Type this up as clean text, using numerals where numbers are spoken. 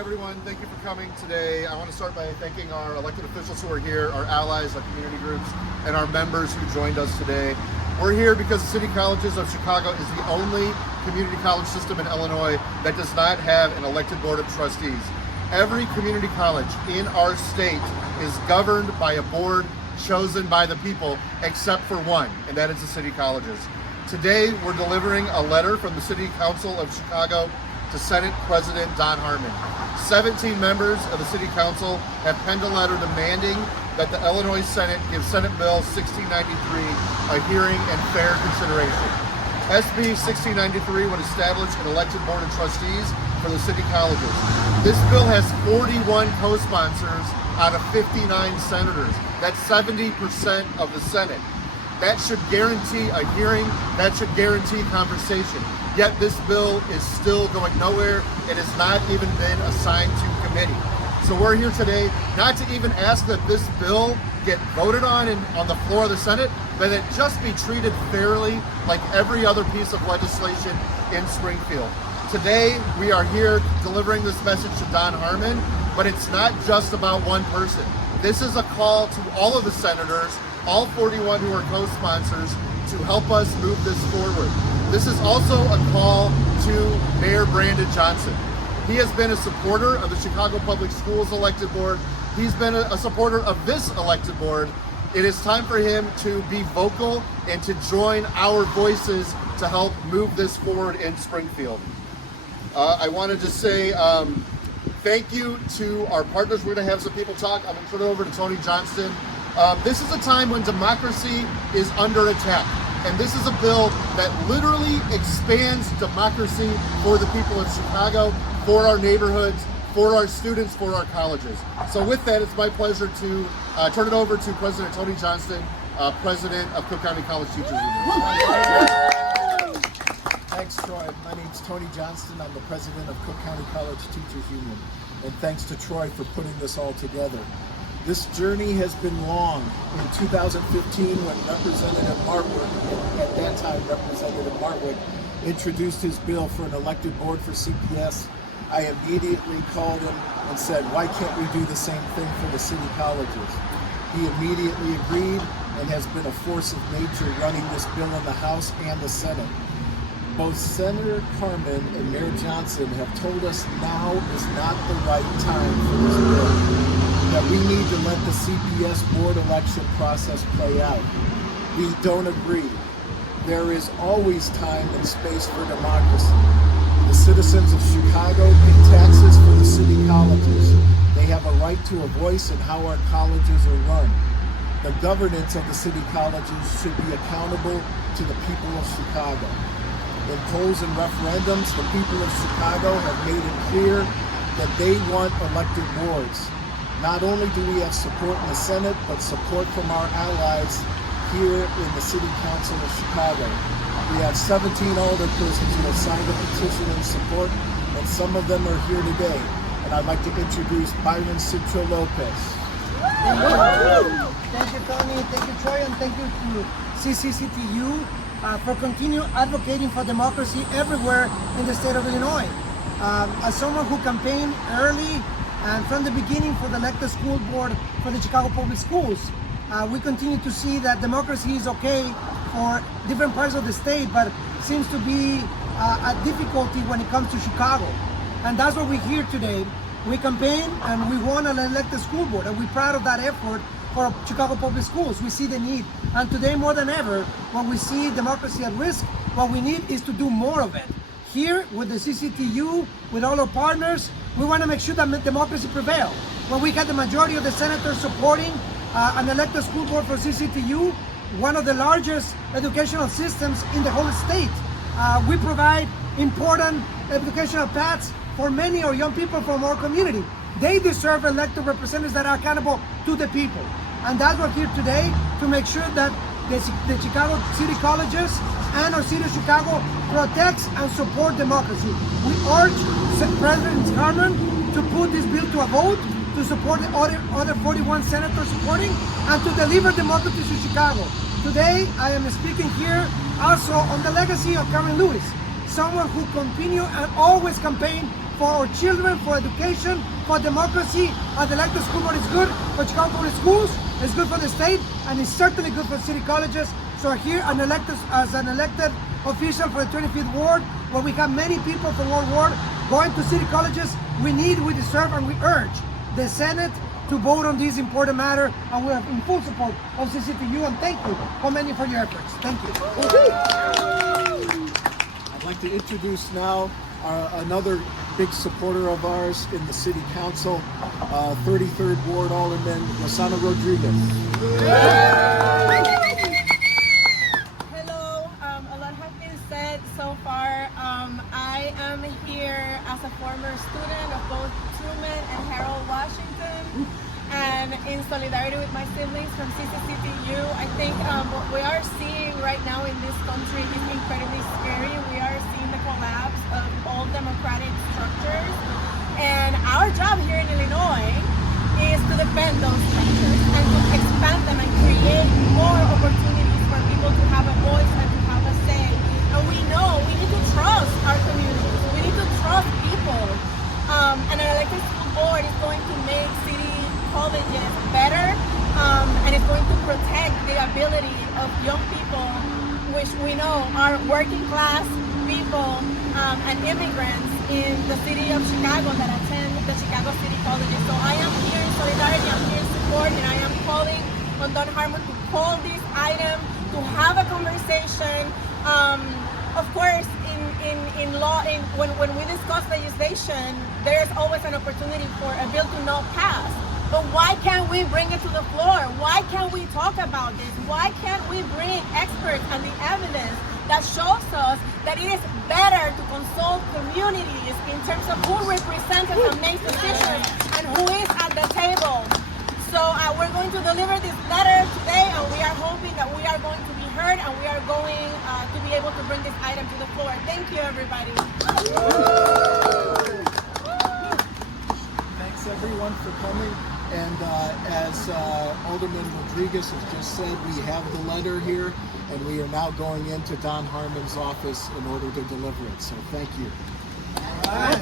everyone. Thank you for coming today. I want to start by thanking our elected officials who are here, our allies, our community groups, and our members who joined us today. We're here because the City Colleges of Chicago is the only community college system in Illinois that does not have an elected board of trustees. Every community college in our state is governed by a board chosen by the people, except for one, and that is the city colleges. Today, we're delivering a letter from the City Council of Chicago to Senate President Don Harmon. 17 members of the City Council have penned a letter demanding that the Illinois Senate give Senate Bill 1693 a hearing and fair consideration. SB 1693 would establish an elected board of trustees for the city colleges. This bill has 41 co-sponsors out of 59 senators. That's 70% of the Senate. That should guarantee a hearing, that should guarantee conversation. Yet this bill is still going nowhere. It has not even been assigned to committee. So we're here today not to even ask that this bill get voted on the floor of the Senate, but it just be treated fairly like every other piece of legislation in Springfield. Today, we are here delivering this message to Don Harmon, but it's not just about one person. This is a call to all of the senators, all 41 who are co-sponsors, to help us move this forward. This is also a call to Mayor Brandon Johnson. He has been a supporter of the Chicago Public Schools elected board. He's been a supporter of this elected board. It is time for him to be vocal and to join our voices to help move this forward in Springfield. I wanted to say thank you to our partners. We're going to have some people talk. I'm going to turn it over to Tony Johnston. This is a time when democracy is under attack. And this is a bill that literally expands democracy for the people of Chicago, for our neighborhoods, for our students, for our colleges. So with that, it's my pleasure to turn it over to President Tony Johnston, President of Cook County College Teachers Union. Thanks, Troy. My name's Tony Johnston. I'm the president of Cook County College Teachers Union. And thanks to Troy for putting this all together. This journey has been long. In 2015, when Representative Martwick, at that time Representative Martwick, introduced his bill for an elected board for CPS, I immediately called him and said, why can't we do the same thing for the city colleges? He immediately agreed and has been a force of nature running this bill in the House and the Senate. Both Senator Harmon and Mayor Johnson have told us now is not the right time for this bill, that we need to let the CPS board election process play out. We don't agree. There is always time and space for democracy. The citizens of Chicago pay taxes for the city colleges. They have a right to a voice in how our colleges are run. The governance of the city colleges should be accountable to the people of Chicago. In polls and referendums, the people of Chicago have made it clear that they want elected boards. Not only do we have support in the Senate, but support from our allies here in the City Council of Chicago. We have 17 alderpersons who have signed a petition in support, and some of them are here today. And I'd like to introduce Byron Citro Lopez. Thank you, Tony. Thank you, Troy, and thank you to CCCTU for continue advocating for democracy everywhere in the state of Illinois. As someone who campaigned early and from the beginning for the elected school board for the Chicago Public Schools, we continue to see that democracy is okay for different parts of the state, but seems to be a difficulty when it comes to Chicago. And that's what we're here today. We campaign and we won an elected school board, and we're proud of that effort for Chicago Public Schools. We see the need. And today more than ever, when we see democracy at risk, what we need is to do more of it. Here with the CCTU, with all our partners, we want to make sure that democracy prevails. When we had the majority of the senators supporting an elected school board for CCTU, one of the largest educational systems in the whole state, we provide important educational paths for many of young people from our community. They deserve elected representatives that are accountable to the people. And that's what we're here today, to make sure that the Chicago City Colleges and our City of Chicago protects and support democracy. We urge President Harmon to put this bill to a vote, to support the other 41 senators supporting, and to deliver democracy to Chicago. Today, I am speaking here also on the legacy of Karen Lewis, someone who continued and always campaigned for our children, for education, for democracy. An elected school board is good for Chicago Public Schools, it's good for the state, and it's certainly good for city colleges. So here, as an elected official for the 25th Ward, where we have many people from our ward going to city colleges, we deserve, and we urge the Senate to vote on this important matter, and we are in full support of CCTU, and thank you for your efforts. Thank you. I'd like to introduce now another big supporter of ours in the City Council, 33rd Ward Alderman Rosana Rodriguez. Hello, a lot has been said so far. I am here as a former student of both Truman and Harold Washington, and in solidarity with my siblings from CCCTU. I think what we are seeing right now in this country is incredibly scary. We are seeing the collapse of all democratic structures, and our job here in Illinois is to defend those structures and to expand them and create more opportunities for people to have a voice and to have a say. And we know we need to trust our communities. We need to trust people. And an elected school board is going to make city colleges better, and it's going to protect the ability of young people, which we know are working class people and immigrants in the city of Chicago that attend the Chicago City Colleges. So I am here in solidarity, I'm here in support, and I am calling on Don Harmon to call this item, to have a conversation. Of course, in law, when we discuss legislation, there's always an opportunity for a bill to not pass. But why can't we bring it to the floor? Why can't we talk about this? Why can't we bring experts and the evidence that shows us that it is better to consult communities in terms of who represents us and makes decisions and who is at the table? So we're going to deliver this letter today, and we are hoping that we are going to be heard, and we are going to be able to bring this item to the floor. Thank you, everybody. Thanks everyone for coming. And as Alderman Rodriguez has just said, we have the letter here, and we are now going into Don Harmon's office in order to deliver it. So thank you. All right.